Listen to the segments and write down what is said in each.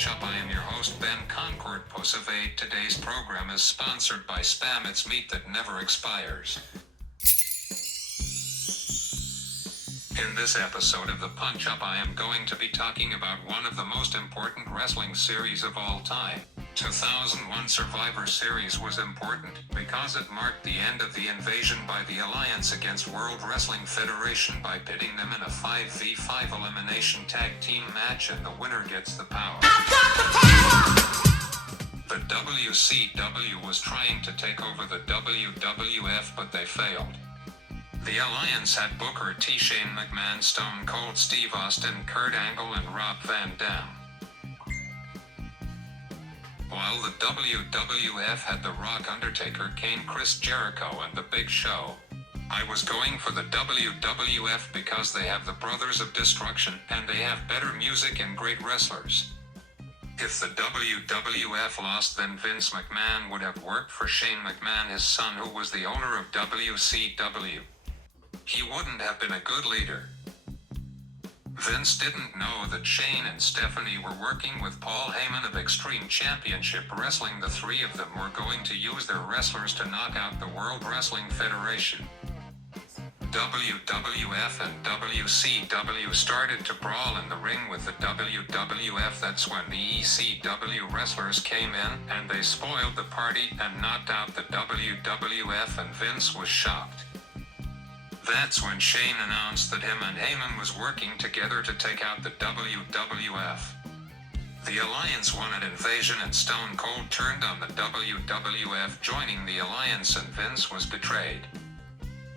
Punch Up. I am your host, Ben Concord Posevade. Today's program is sponsored by Spam. It's meat that never expires. In this episode of the Punch Up, I am going to be talking about one of the most important wrestling series of all time. 2001 Survivor Series was important because it marked the end of the invasion by the Alliance against World Wrestling Federation by pitting them in a 5v5 elimination tag team match, and the winner gets the power. I've got the power! The WCW was trying to take over the WWF, but they failed. The Alliance had Booker T, Shane McMahon, Stone Cold Steve Austin, Kurt Angle, and Rob Van Dam. While the WWF had The Rock, Undertaker, Kane, Chris Jericho, and The Big Show. I was going for the WWF because they have the Brothers of Destruction, and they have better music and great wrestlers. If the WWF lost, then Vince McMahon would have worked for Shane McMahon, his son, who was the owner of WCW. He wouldn't have been a good leader. Vince didn't know that Shane and Stephanie were working with Paul Heyman of Extreme Championship Wrestling. The three of them were going to use their wrestlers to knock out the World Wrestling Federation. WWF and WCW started to brawl in the ring with the WWF. That's when the ECW wrestlers came in, and they spoiled the party and knocked out the WWF, and Vince was shocked. That's when Shane announced that him and Heyman was working together to take out the WWF. The Alliance won at Invasion, and Stone Cold turned on the WWF, joining the Alliance, and Vince was betrayed.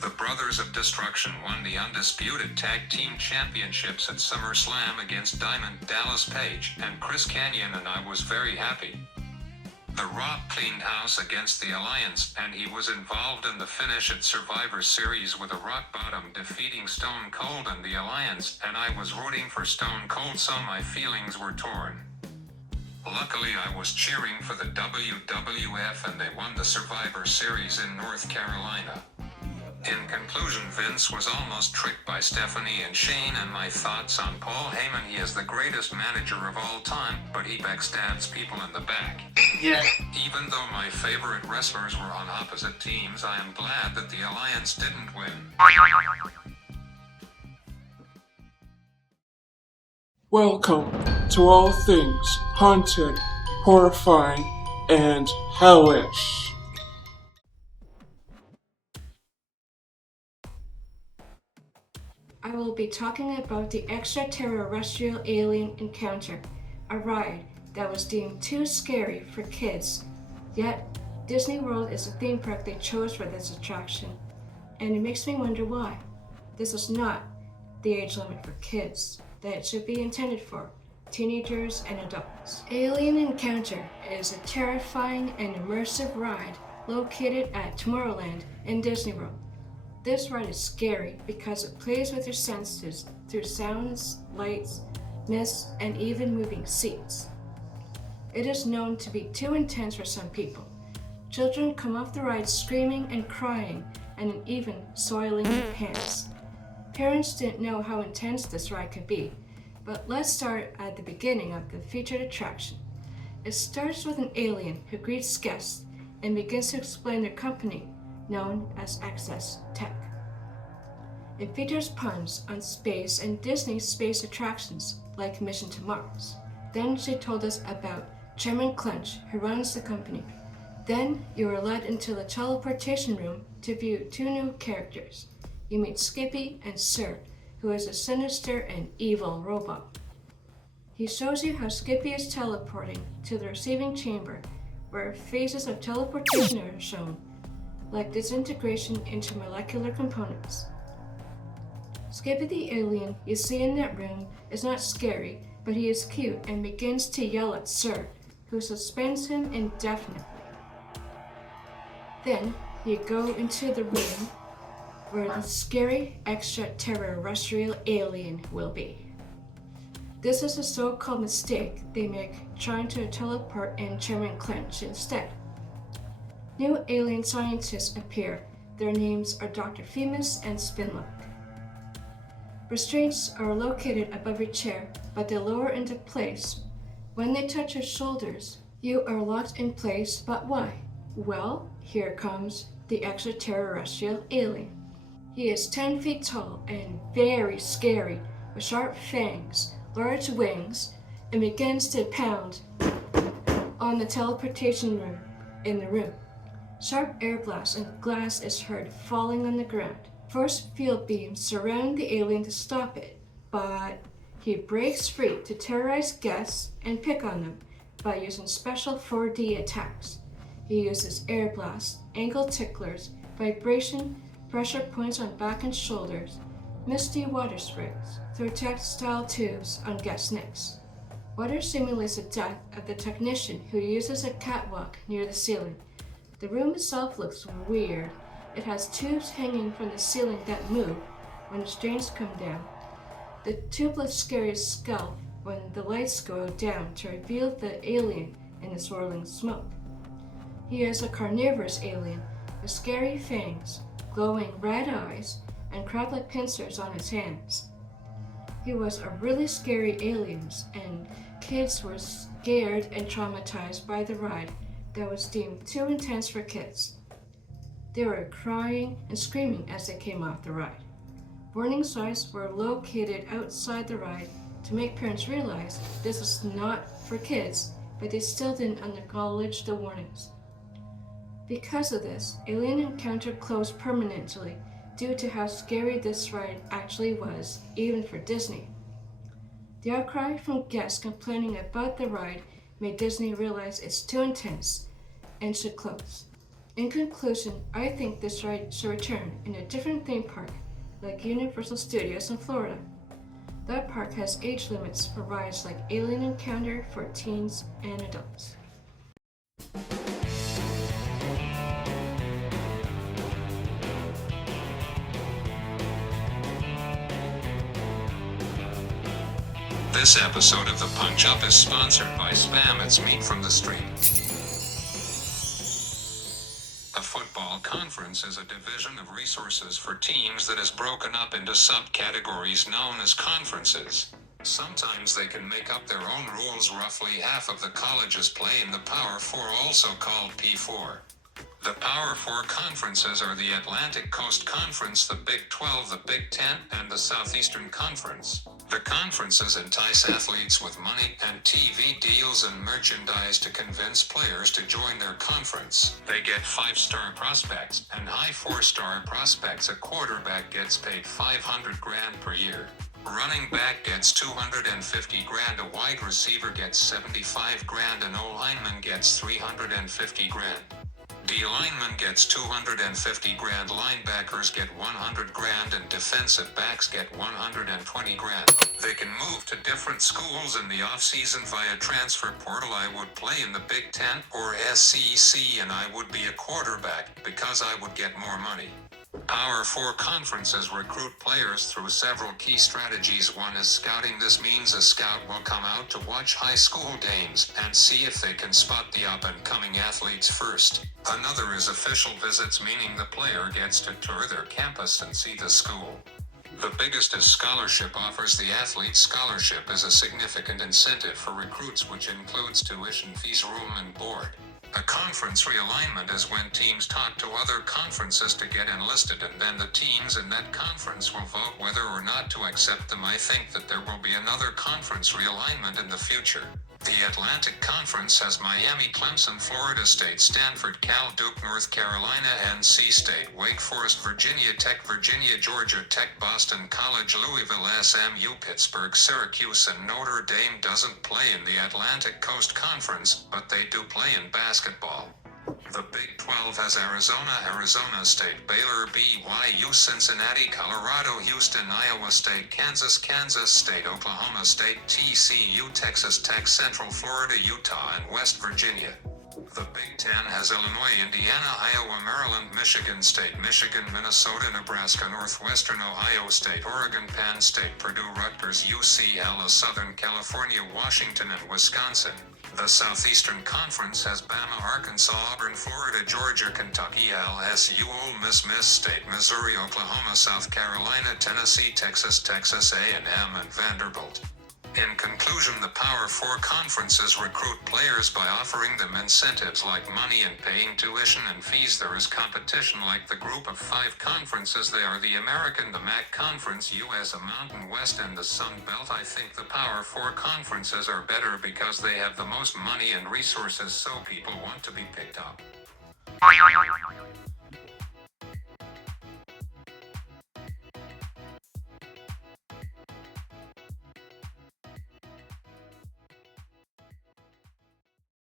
The Brothers of Destruction won the Undisputed Tag Team Championships at SummerSlam against Diamond Dallas Page and Chris Kanyon, and I was very happy. The Rock cleaned house against the Alliance, and he was involved in the finish at Survivor Series with a rock bottom, defeating Stone Cold and the Alliance, and I was rooting for Stone Cold, so my feelings were torn. Luckily, I was cheering for the WWF, and they won the Survivor Series in North Carolina. In conclusion, Vince was almost tricked by Stephanie and Shane, and my thoughts on Paul Heyman: he is the greatest manager of all time, but he backstabs people in the back. Yeah. Even though my favorite wrestlers were on opposite teams, I am glad that the Alliance didn't win. Welcome to all things haunted, horrifying, and hellish. I will be talking about the extraterrestrial alien encounter, a ride that was deemed too scary for kids. Yet, Disney World is the theme park they chose for this attraction, and it makes me wonder why. This is not the age limit for kids that it should be intended for, teenagers and adults. Alien Encounter is a terrifying and immersive ride located at Tomorrowland in Disney World. This ride is scary because it plays with your senses through sounds, lights, mist, and even moving seats. It is known to be too intense for some people. Children come off the ride screaming and crying, and even soiling their pants. Parents didn't know how intense this ride could be, but let's start at the beginning of the featured attraction. It starts with an alien who greets guests and begins to explain their company, known as Access Tech. It features puns on space and Disney space attractions like Mission to Mars. Then she told us about Chairman Clench, who runs the company. Then you are led into the teleportation room to view two new characters. You meet Skippy and Sir, who is a sinister and evil robot. He shows you how Skippy is teleporting to the receiving chamber, where phases of teleportation are shown, like disintegration into molecular components. Skippy the alien you see in that room is not scary, but he is cute and begins to yell at Sir, who suspends him indefinitely. Then you go into the room where the scary extraterrestrial alien will be. This is a so-called mistake they make trying to teleport in Chairman Clench instead. New alien scientists appear. Their names are Dr. Femus and Spinlock. Restraints are located above your chair, but they lower into place When they touch your shoulders, you are locked in place, but why? Well, here comes the extraterrestrial alien. He is 10 feet tall and very scary, with sharp fangs, large wings, and begins to pound on the teleportation room in the room. Sharp air blasts and glass is heard falling on the ground. Force field beams surround the alien to stop it, but he breaks free to terrorize guests and pick on them by using special 4D attacks. He uses air blasts, ankle ticklers, vibration, pressure points on back and shoulders, misty water sprays through textile tubes on guest necks. Water simulates the death of the technician who uses a catwalk near the ceiling. The room itself looks weird. It has tubes hanging from the ceiling that move when the strains come down. The tubeless scares skull when the lights go down to reveal the alien in the swirling smoke. He is a carnivorous alien with scary fangs, glowing red eyes, and crab-like pincers on his hands. He was a really scary alien, and kids were scared and traumatized by the ride that was deemed too intense for kids. They were crying and screaming as they came off the ride. Warning signs were located outside the ride to make parents realize this was not for kids, but they still didn't acknowledge the warnings. Because of this, Alien Encounter closed permanently due to how scary this ride actually was, even for Disney. The outcry from guests complaining about the ride made Disney realize it's too intense and should close. In conclusion, I think this ride should return in a different theme park, like Universal Studios in Florida. That park has age limits for rides like Alien Encounter for teens and adults. This episode of The Punch Up is sponsored by Spam It's Meat from the Street. A football conference is a division of resources for teams that is broken up into subcategories known as conferences. Sometimes they can make up their own rules. Roughly half of the colleges play in the Power Four, also called P4. The Power Four conferences are the Atlantic Coast Conference, the Big 12, the Big 10, and the Southeastern Conference. The conferences entice athletes with money and TV deals and merchandise to convince players to join their conference. They get 5-star prospects and high 4-star prospects. A quarterback gets paid $500 grand per year. Running back gets $250 grand. A wide receiver gets $75 grand. An O-lineman gets $350 grand. D lineman gets $250 grand, linebackers get $100 grand, and defensive backs get $120 grand. They can move to different schools in the off-season via transfer portal. I would play in the Big 10 or SEC, and I would be a quarterback because I would get more money. Power 4 conferences recruit players through several key strategies. One is scouting. This means a scout will come out to watch high school games and see if they can spot the up-and-coming athletes first. Another is official visits, meaning the player gets to tour their campus and see the school. The biggest is scholarship offers. The athlete scholarship is a significant incentive for recruits, which includes tuition fees, room and board. A conference realignment is when teams talk to other conferences to get enlisted, and then the teams in that conference will vote whether or not to accept them. I think that there will be another conference realignment in the future. The Atlantic Conference has Miami, Clemson, Florida State, Stanford, Cal, Duke, North Carolina, NC State, Wake Forest, Virginia Tech, Virginia, Georgia Tech, Boston College, Louisville, SMU, Pittsburgh, Syracuse, and Notre Dame. Doesn't play in the Atlantic Coast Conference, but they do play in basketball. The Big 12 has Arizona State, Baylor, BYU, Cincinnati, Colorado, Houston, Iowa State, Kansas State, Oklahoma State, TCU, Texas Tech, Central Florida, Utah, and West Virginia. The Big 10 has Illinois, Indiana, Iowa, Maryland, Michigan State, Michigan, Minnesota, Nebraska, Northwestern Ohio State, Oregon, Penn State, Purdue, Rutgers, UCLA, Southern California, Washington, and Wisconsin. The Southeastern Conference has Bama, Arkansas, Auburn, Florida, Georgia, Kentucky, LSU, Ole Miss, Miss State, Missouri, Oklahoma, South Carolina, Tennessee, Texas A&M, and Vanderbilt. In conclusion, the Power 4 conferences recruit players by offering them incentives like money and paying tuition and fees. There is competition like the Group of 5 conferences. They are the American, the MAC Conference, US, a Mountain West, and the Sun Belt. I think the Power 4 conferences are better because they have the most money and resources, so people want to be picked